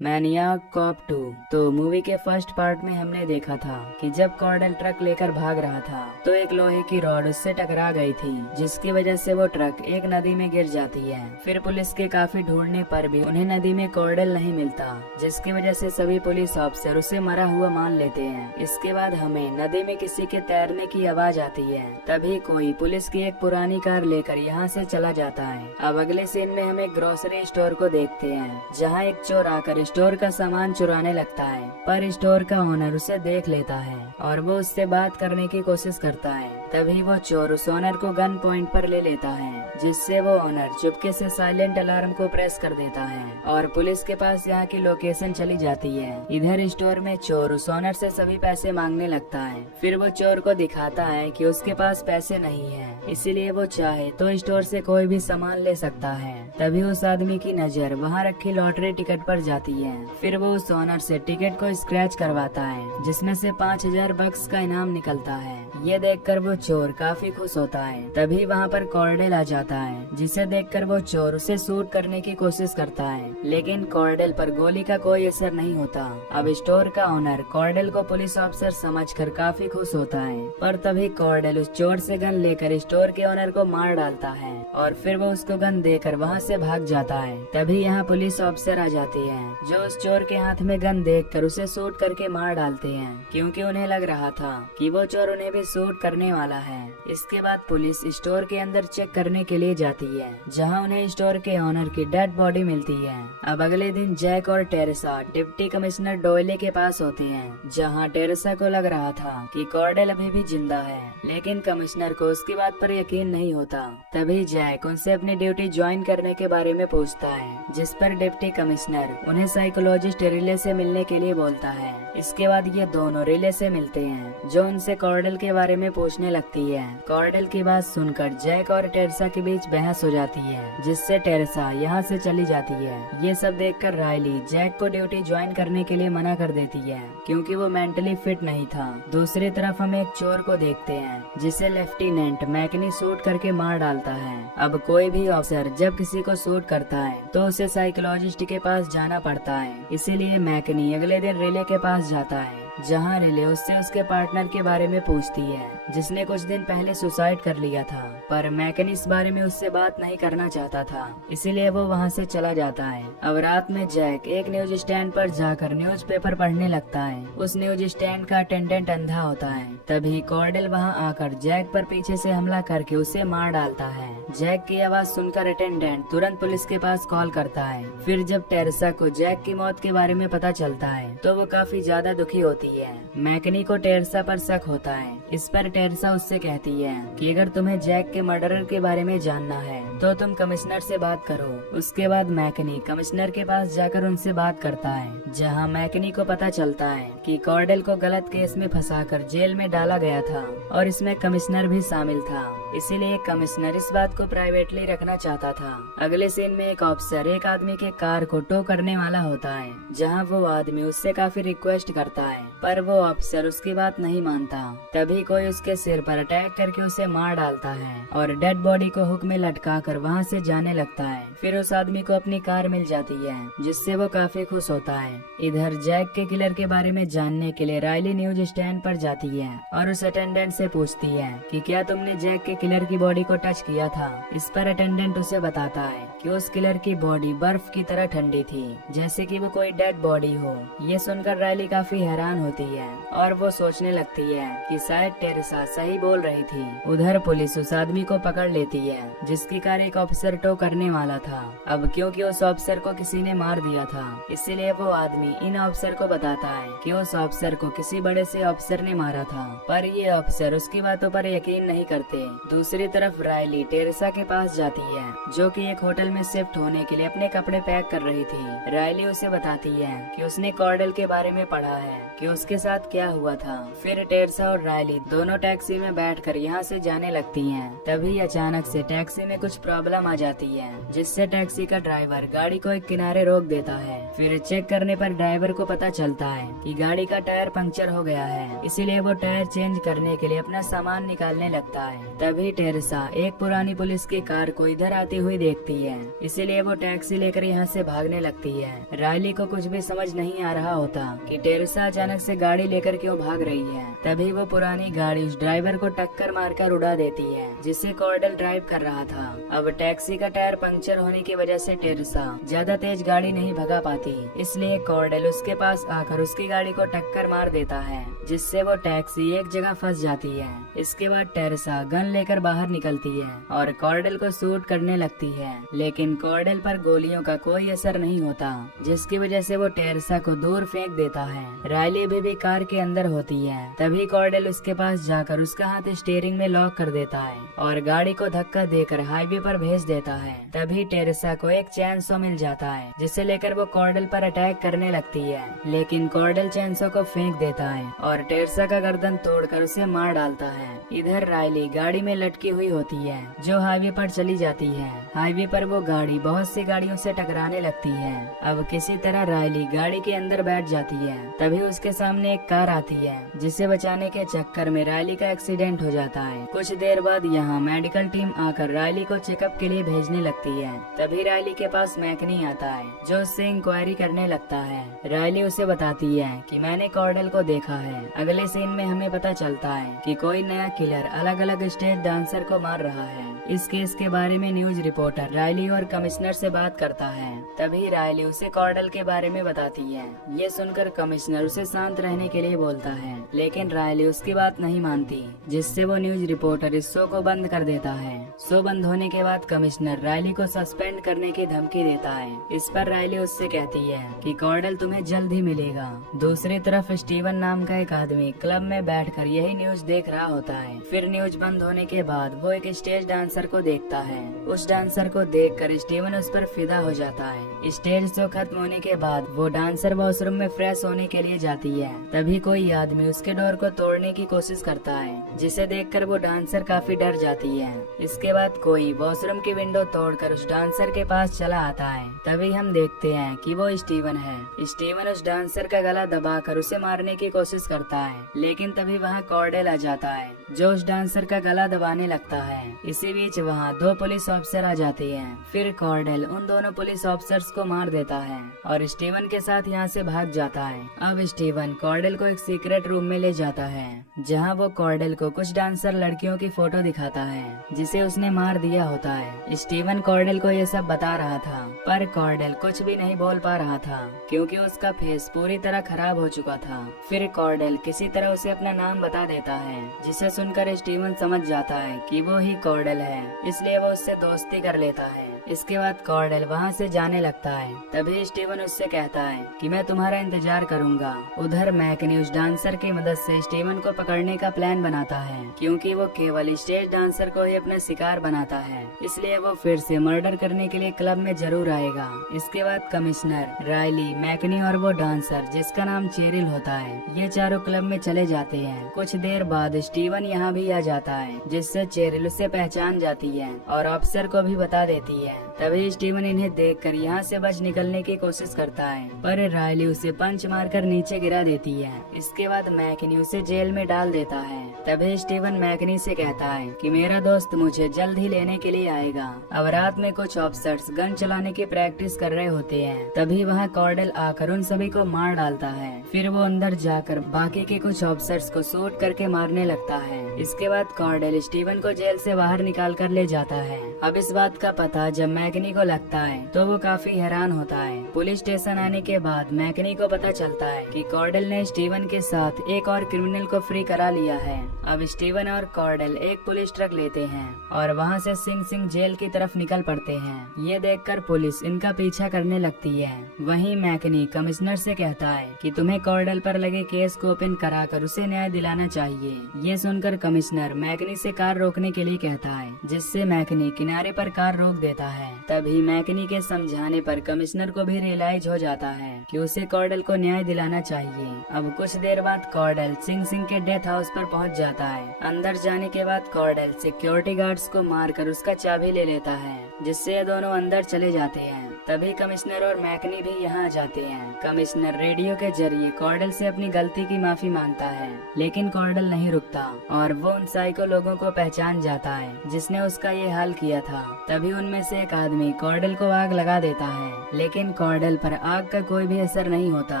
मैनियाक corp 2। तो movie के first part में हमने देखा था कि जब कॉर्डेल ट्रक लेकर भाग रहा था तो एक लोहे की रॉड उससे टकरा गई थी, जिसकी वजह से वो ट्रक एक नदी में गिर जाती है। फिर पुलिस के काफी ढूंढने पर भी उन्हें नदी में कॉर्डेल नहीं मिलता, जिसकी वजह से सभी पुलिस ऑफिसर उसे मरा हुआ मान लेते हैं। इसके बाद हमें नदी में किसी के तैरने की आवाज आती है। तभी कोई पुलिस की एक पुरानी कार लेकर यहाँ से चला जाता है। अब अगले सीन में हम एक ग्रोसरी स्टोर को देखते हैं, जहाँ एक चोर आकर स्टोर का सामान चुराने लगता है, पर स्टोर का ओनर उसे देख लेता है और वो उससे बात करने की कोशिश करता है। तभी वो चोर उस ओनर को गन पॉइंट पर ले लेता है, जिससे वो ओनर चुपके से साइलेंट अलार्म को प्रेस कर देता है और पुलिस के पास यहाँ की लोकेशन चली जाती है। इधर स्टोर में चोर उस ओनर से सभी पैसे मांगने लगता है। फिर वो चोर को दिखाता है कि उसके पास पैसे नहीं है, इसीलिए वो चाहे तो स्टोर से कोई भी सामान ले सकता है। तभी उस आदमी की नजर वहाँ रखी लॉटरी टिकट पर जाती है। फिर वो उस ओनर से टिकट को स्क्रैच करवाता है, जिसमें से 5000 बक्स का इनाम निकलता है। ये देखकर वो चोर काफी खुश होता है। तभी वहाँ पर कॉर्डेल आ जाता है, जिसे देखकर वो चोर उसे शूट करने की कोशिश करता है, लेकिन कॉर्डेल पर गोली का कोई असर नहीं होता। अब स्टोर का ओनर कॉर्डेल को पुलिस ऑफिसर समझकर काफी खुश होता है, पर तभी कॉर्डेल उस चोर से गन लेकर स्टोर के ओनर को मार डालता है और फिर वो उसको गन देकर वहाँ से भाग जाता है। तभी यहाँ पुलिस ऑफिसर आ जाती है, जो उस चोर के हाथ में गन देखकर उसे शूट करके मार डालते हैं, क्योंकि उन्हें लग रहा था कि वो चोर उन्हें भी शूट करने वाला है। इसके बाद पुलिस स्टोर के अंदर चेक करने के लिए जाती है, जहां उन्हें स्टोर के ओनर की डेड बॉडी मिलती है। अब अगले दिन जैक और टेरेसा डिप्टी कमिश्नर डोयले के पास होते हैं, जहां टेरेसा को लग रहा था कि कॉर्डेल अभी भी जिंदा है, लेकिन कमिश्नर को उसकी बात पर यकीन नहीं होता। तभी जैक उनसे अपनी ड्यूटी ज्वाइन करने के बारे में पूछता है, जिस पर डिप्टी कमिश्नर उन्हें साइकोलॉजिस्ट रिले से मिलने के लिए बोलता है। इसके बाद ये दोनों रिले से मिलते हैं, जो उनसे कॉर्डेल के बारे में पूछने लगती है। कॉर्डेल की बात सुनकर जैक और टेरेसा के बीच बहस हो जाती है, जिससे टेरेसा यहाँ से चली जाती है। ये सब देखकर रायली जैक को ड्यूटी ज्वाइन करने के लिए मना कर देती है, क्योंकि वो मेंटली फिट नहीं था। दूसरी तरफ हम एक चोर को देखते हैं, जिसे लेफ्टिनेंट मैकनी शूट करके मार डालता है। अब कोई भी ऑफिसर जब किसी को शूट करता है तो उसे साइकोलॉजिस्ट के पास जाना पड़ता है। इसीलिए मैकनी अगले दिन रिले के पास जाता है, जहां रिले उससे उसके पार्टनर के बारे में पूछती है, जिसने कुछ दिन पहले सुसाइड कर लिया था। पर मैकनी इस बारे में उससे बात नहीं करना चाहता था, इसीलिए वो वहां से चला जाता है। अब रात में जैक एक न्यूज स्टैंड पर जाकर न्यूज़पेपर पढ़ने लगता है। उस न्यूज स्टैंड का अटेंडेंट अंधा होता है। तभी कॉर्डेल वहां आकर जैक पर पीछे से हमला करके उसे मार डालता है। जैक की आवाज सुनकर अटेंडेंट तुरंत पुलिस के पास कॉल करता है। फिर जब टेरेसा को जैक की मौत के बारे में पता चलता है तो वो काफी ज्यादा दुखी होती है। मैकनी को टेरेसा पर शक होता है। इस पर टेरेसा उससे कहती है कि अगर तुम्हें जैक के मर्डरर के बारे में जानना है तो तुम कमिश्नर से बात करो। उसके बाद मैकनी कमिश्नर के पास जाकर उनसे बात करता है, जहां मैकनी को पता चलता है कि कॉर्डेल को गलत केस में फंसाकर जेल में डाला गया था और इसमें कमिश्नर भी शामिल था। इसीलिए कमिश्नर इस बात को प्राइवेटली रखना चाहता था। अगले सीन में एक ऑफिसर एक आदमी के कार को टो करने वाला होता है, जहां वो आदमी उससे काफी रिक्वेस्ट करता है, पर वो ऑफिसर उसकी बात नहीं मानता। तभी कोई उसके सिर पर अटैक करके उसे मार डालता है और डेड बॉडी को हुक में लटका कर वहाँ से जाने लगता है। फिर उस आदमी को अपनी कार मिल जाती है, जिससे वो काफी खुश होता है। इधर जैक के किलर के बारे में जानने के लिए रायली न्यूज स्टैंड पर जाती है और उस अटेंडेंट से पूछती है कि क्या तुमने जैक के किलर की बॉडी को टच किया था। इस पर अटेंडेंट उसे बताता है कि उस किलर की बॉडी बर्फ की तरह ठंडी थी, जैसे कि वो कोई डेड बॉडी हो। ये सुनकर रायली काफी हैरान होती है और वो सोचने लगती है कि शायद टेरेसा सही बोल रही थी। उधर पुलिस उस आदमी को पकड़ लेती है, जिसकी कार एक ऑफिसर टो करने वाला था। अब क्योंकि उस ऑफिसर को किसी ने मार दिया था, इसीलिए वो आदमी इन ऑफिसर को बताता है कि उस ऑफिसर को किसी बड़े से ऑफिसर ने मारा था, पर ये ऑफिसर उसकी बातों पर यकीन नहीं करते। दूसरी तरफ रायली टेरेसा के पास जाती है, जो कि एक होटल में शिफ्ट होने के लिए अपने कपड़े पैक कर रही थी। रायली उसे बताती है कि उसने कॉर्डेल के बारे में पढ़ा है कि उसके साथ क्या हुआ था। फिर टेरेसा और रायली दोनों टैक्सी में बैठकर यहाँ से जाने लगती हैं। तभी अचानक से टैक्सी में कुछ प्रॉब्लम आ जाती है, जिससे टैक्सी का ड्राइवर गाड़ी को एक किनारे रोक देता है। फिर चेक करने पर ड्राइवर को पता चलता है कि गाड़ी का टायर पंक्चर हो गया है, इसीलिए वो टायर चेंज करने के लिए अपना सामान निकालने लगता है। तभी तभी टेरेसा एक पुरानी पुलिस की कार को इधर आती हुई देखती है, इसीलिए वो टैक्सी लेकर यहाँ से भागने लगती है। रायली को कुछ भी समझ नहीं आ रहा होता कि टेरेसा अचानक से गाड़ी लेकर क्यों भाग रही है। तभी वो पुरानी गाड़ी उस ड्राइवर को टक्कर मारकर उड़ा देती है जिसे कॉर्डेल ड्राइव कर रहा था। अब टैक्सी का टायर पंक्चर होने की वजह से टेरेसा ज्यादा तेज गाड़ी नहीं भगा पाती, इसलिए कॉर्डेल उसके पास आकर उसकी गाड़ी को टक्कर मार देता है, जिससे वो टैक्सी एक जगह फंस जाती है। इसके बाद टेरेसा गन लेकर बाहर निकलती है और कॉर्डेल को शूट करने लगती है, लेकिन कॉर्डेल पर गोलियों का कोई असर नहीं होता, जिसकी वजह से वो टेरेसा को दूर फेंक देता है। रायली अभी भी कार के अंदर होती है। तभी कॉर्डेल उसके पास जाकर उसका हाथ स्टीयरिंग में लॉक कर देता है और गाड़ी को धक्का देकर हाईवे पर भेज देता है। तभी टेरेसा को एक चैनसो मिल जाता है, जिसे लेकर वो कॉर्डेल पर अटैक करने लगती है, लेकिन कॉर्डेल चैनसो को फेंक देता है और टेरेसा का गर्दन तोड़कर उसे मार डालता है। इधर रायली गाड़ी में लटकी हुई होती है जो हाईवे पर चली जाती है। हाईवे पर वो गाड़ी बहुत सी गाड़ियों से टकराने लगती है। अब किसी तरह रायली गाड़ी के अंदर बैठ जाती है। तभी उसके सामने एक कार आती है, जिसे बचाने के चक्कर में रायली का एक्सीडेंट हो जाता है। कुछ देर बाद यहाँ मेडिकल टीम आकर रायली को चेकअप के लिए भेजने लगती है। तभी रायली के पास मैकनी आता है जो उससे इंक्वायरी करने लगता है। रायली उसे बताती है कि मैंने कॉर्डेल को देखा है। अगले सीन में हमें पता चलता है कि कोई नया किलर अलग अलग स्टेज डांसर को मार रहा है। इस केस के बारे में न्यूज रिपोर्टर रायली और कमिश्नर से बात करता है। तभी रायली उसे कॉर्डेल के बारे में बताती है। ये सुनकर कमिश्नर उसे शांत रहने के लिए बोलता है, लेकिन रायली उसकी बात नहीं मानती, जिससे वो न्यूज रिपोर्टर इस शो को बंद कर देता है। शो बंद होने के बाद कमिश्नर रायली को सस्पेंड करने की धमकी देता है। इस पर रायली उससे कहती है कि कॉर्डेल तुम्हें जल्द ही मिलेगा। दूसरी तरफ स्टीवन नाम का एक आदमी क्लब में बैठकर यही न्यूज देख रहा होता है। फिर न्यूज बंद होने के बाद वो एक स्टेज डांसर को देखता है। उस डांसर को देखकर स्टीवन उस पर फिदा हो जाता है। स्टेज शो खत्म होने के बाद वो डांसर वॉशरूम में फ्रेश होने के लिए जाती है। तभी कोई आदमी उसके डोर को तोड़ने की कोशिश करता है, जिसे देखकर वो डांसर काफी डर जाती है। इसके बाद कोई वॉशरूम की विंडो तोड़कर उस डांसर के पास चला आता है। तभी हम देखते हैं कि वो स्टीवन है। स्टीवन उस डांसर का गला दबाकर उसे मारने की कोशिश करता है, लेकिन तभी वहाँ कॉर्डेल आ जाता है जो उस डांसर का गला दबाने लगता है। इसी बीच वहाँ दो पुलिस ऑफिसर आ जाते हैं। फिर कॉर्डेल उन दोनों पुलिस ऑफिसर्स को मार देता है और स्टीवन के साथ यहाँ से भाग जाता है। अब स्टीवन कॉर्डेल को एक सीक्रेट रूम में ले जाता है, जहाँ वो कॉर्डेल को कुछ डांसर लड़कियों की फोटो दिखाता है जिसे उसने मार दिया होता है। स्टीवन कॉर्डेल को ये सब बता रहा था, पर कॉर्डेल कुछ भी नहीं बोल पा रहा था क्योंकि उसका फेस पूरी तरह खराब हो चुका था। फिर कॉर्डेल किसी तरह उसे अपना नाम बता देता है, जिसे सुनकर स्टीवन समझ जाता है कि वो ही कॉर्डेल है, इसलिए वो उससे दोस्ती कर लेता है। इसके बाद कॉर्डेल वहाँ से जाने लगता है। तभी स्टीवन उससे कहता है कि मैं तुम्हारा इंतजार करूंगा। उधर मैकनी उस डांसर की मदद से स्टीवन को पकड़ने का प्लान बनाता है, क्योंकि वो केवल स्टेज डांसर को ही अपना शिकार बनाता है, इसलिए वो फिर से मर्डर करने के लिए क्लब में जरूर आएगा। इसके बाद कमिश्नर, रायली, मैकनी और वो डांसर जिसका नाम चेरिल होता है, ये चारों क्लब में चले जाते हैं। कुछ देर बाद स्टीवन यहाँ भी आ जाता है, जिससे चेरिल उसे पहचान जाती है और ऑफिसर को भी बता देती है। तभी स्टीवन इन्हें देखकर यहाँ से बच निकलने की कोशिश करता है, पर रायली उसे पंच मारकर नीचे गिरा देती है। इसके बाद मैकनी उसे जेल में डाल देता है। तभी स्टीवन मैकनी से कहता है कि मेरा दोस्त मुझे जल्द ही लेने के लिए आएगा। अब रात में कुछ ऑफिसर्स गन चलाने की प्रैक्टिस कर रहे होते हैं। तभी वहाँ कॉर्डेल आकर उन सभी को मार डालता है। फिर वो अंदर जाकर बाकी के कुछ ऑफिसर्स को शूट करके मारने लगता है। इसके बाद कॉर्डेल स्टीवन को जेल से बाहर निकाल कर ले जाता है। अब इस बात का पता जब मैकनी को लगता है तो वो काफी हैरान होता है। पुलिस स्टेशन आने के बाद मैकनी को पता चलता है कि कॉर्डेल ने स्टीवन के साथ एक और क्रिमिनल को फ्री करा लिया है। अब स्टीवन और कॉर्डेल एक पुलिस ट्रक लेते हैं और वहाँ से सिंह सिंह जेल की तरफ निकल पड़ते हैं। ये देखकर पुलिस इनका पीछा करने लगती है। वहीं मैकनी कमिश्नर से कहता है कि तुम्हें कॉर्डेल पर लगे केस को ओपन कराकर उसे न्याय दिलाना चाहिए। ये सुनकर कमिश्नर मैकनी से कार रोकने के लिए कहता है, जिससे मैकनी किनारे पर कार रोक देता है। है। तभी मैकनी के समझाने पर कमिश्नर को भी रियलाइज हो जाता है कि उसे कॉर्डल को न्याय दिलाना चाहिए। अब कुछ देर बाद कॉर्डल सिंह सिंह के डेथ हाउस पर पहुंच जाता है। अंदर जाने के बाद कॉर्डल सिक्योरिटी गार्ड्स को मारकर उसका चाबी ले लेता है, जिससे ये दोनों अंदर चले जाते हैं। तभी कमिश्नर और मैकनी भी यहाँ आ जाते हैं। कमिश्नर रेडियो के जरिए कॉर्डल से अपनी गलती की माफी मांगता है, लेकिन कॉर्डल नहीं रुकता और वो उन साइको लोगों को पहचान जाता है जिसने उसका ये हाल किया था। तभी उनमें से एक आदमी कॉर्डल को आग लगा देता है, लेकिन कॉर्डल पर आग का कोई भी असर नहीं होता।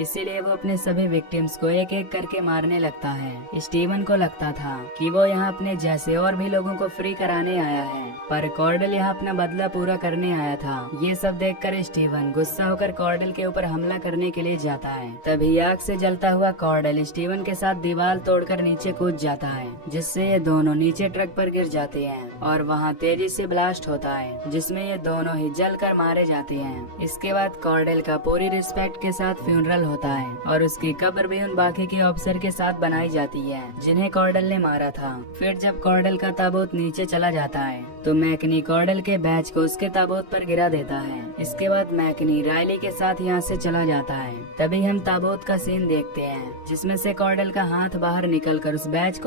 इसीलिए वो अपने सभी विक्टिम्स को एक एक करके मारने लगता है। स्टीवन को लगता था कि वो यहाँ अपने जैसे और भी लोगों को फ्री कराने आया है, पर कॉर्डल यहाँ अपना बदला पूरा करने आया था। ये सब देखकर स्टीवन गुस्सा होकर कॉर्डल के ऊपर हमला करने के लिए जाता है। तभी आग से जलता हुआ कॉर्डल स्टीवन के साथ दीवार तोड़कर नीचे कूद जाता है, जिससे ये दोनों नीचे ट्रक पर गिर जाते हैं और वहाँ तेजी से ब्लास्ट होता है, जिसमें ये दोनों ही जलकर मारे जाते हैं। इसके बाद कॉर्डल का पूरी रिस्पेक्ट के साथ फ्यूनरल होता है और उसकी कब्र भी उन बाकी के ऑफिसर के साथ बनाई जाती है जिन्हें कॉर्डल ने मारा था। फिर जब कॉर्डल का ताबूत नीचे चला जाता है तो मैकनी कॉर्डल के बैच को उसके ताबूत पर गिरा देता है। इसके बाद मैकनी रायली के साथ यहाँ से चला जाता है। तभी हम ताबूत का सीन देखते हैं जिसमें से कॉर्डल का हाथ बाहर निकलकर उस बैच को